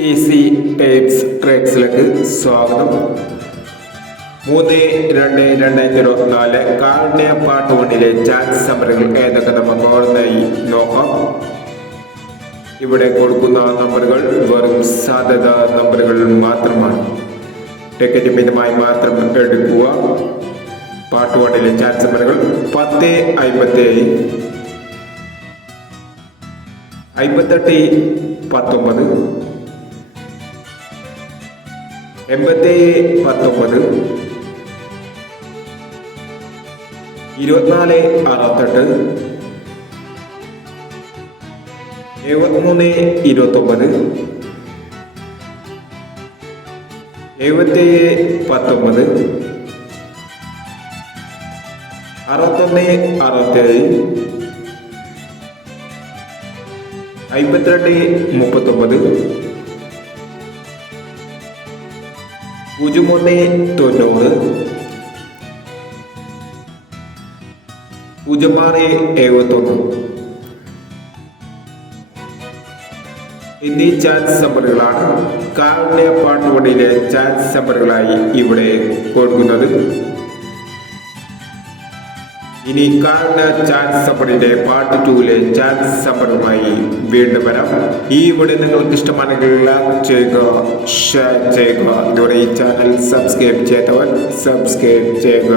Easy tapes ട്രേഡ്സിലേക്ക് സ്വാഗതം. മൂന്ന് രണ്ട് രണ്ടായിരത്തി ഇരുപത്തിനാല് കാരുണ്യ പാർട്ട് വണ്ണിലെ ചാൻസ് നമ്പറുകൾ ഏതൊക്കെ നമുക്ക് ഓർമ്മയായി നോക്കാം. ഇവിടെ കൊടുക്കുന്ന നമ്പറുകൾ വെറും സാധ്യത നമ്പറുകൾ മാത്രമാണ്. ടിക്കറ്റ് മിതമായി മാത്രം എടുക്കുക. പാർട്ട് വണ്ണിലെ ചാൻസ് നമ്പറുകൾ പത്ത് അമ്പത്തേഴ് അമ്പത്തെട്ട് പത്തൊമ്പത്. എൺപത്തി പത്തൊമ്പത് ഇരുപത്തിനാല് അറുപത്തെട്ട്. എഴുപത്തിമൂന്ന് ഇരുപത്തൊമ്പത്. എഴുപത്തേഴ് പത്തൊമ്പത്. അറുപത്തൊന്ന് അറുപത്തേഴ് അമ്പത്തിരണ്ട് മുപ്പത്തൊമ്പത്. പൂജ്യം ഒന്ന് തൊണ്ണൂറ്. പൂജ്യം ആറ് എഴുപത്തൊന്ന്. എന്നീ ചാൻസ് നമ്പറുകളാണ് കാറിന്റെ പാട്ടുപടിയിലെ ചാൻസ് നമ്പറുകളായി ഇവിടെ കൊടുക്കുന്നത്. ഇനി കാണുന്ന ചാൻസ് സബറിന്റെ പാർട്ട് ടൂവിലെ ചാൻസ് സബറുമായി വീണ്ടും വരാം. ഈ വീഡിയോ നിങ്ങൾക്ക് ഇഷ്ടമാണെങ്കിൽ ലൈക്ക് ചെയ്യുക ഷെയർ ചെയ്യുക. ഇതുവരെ ഈ ചാനൽ സബ്സ്ക്രൈബ് ചെയ്യാത്തവർ സബ്സ്ക്രൈബ് ചെയ്യുക.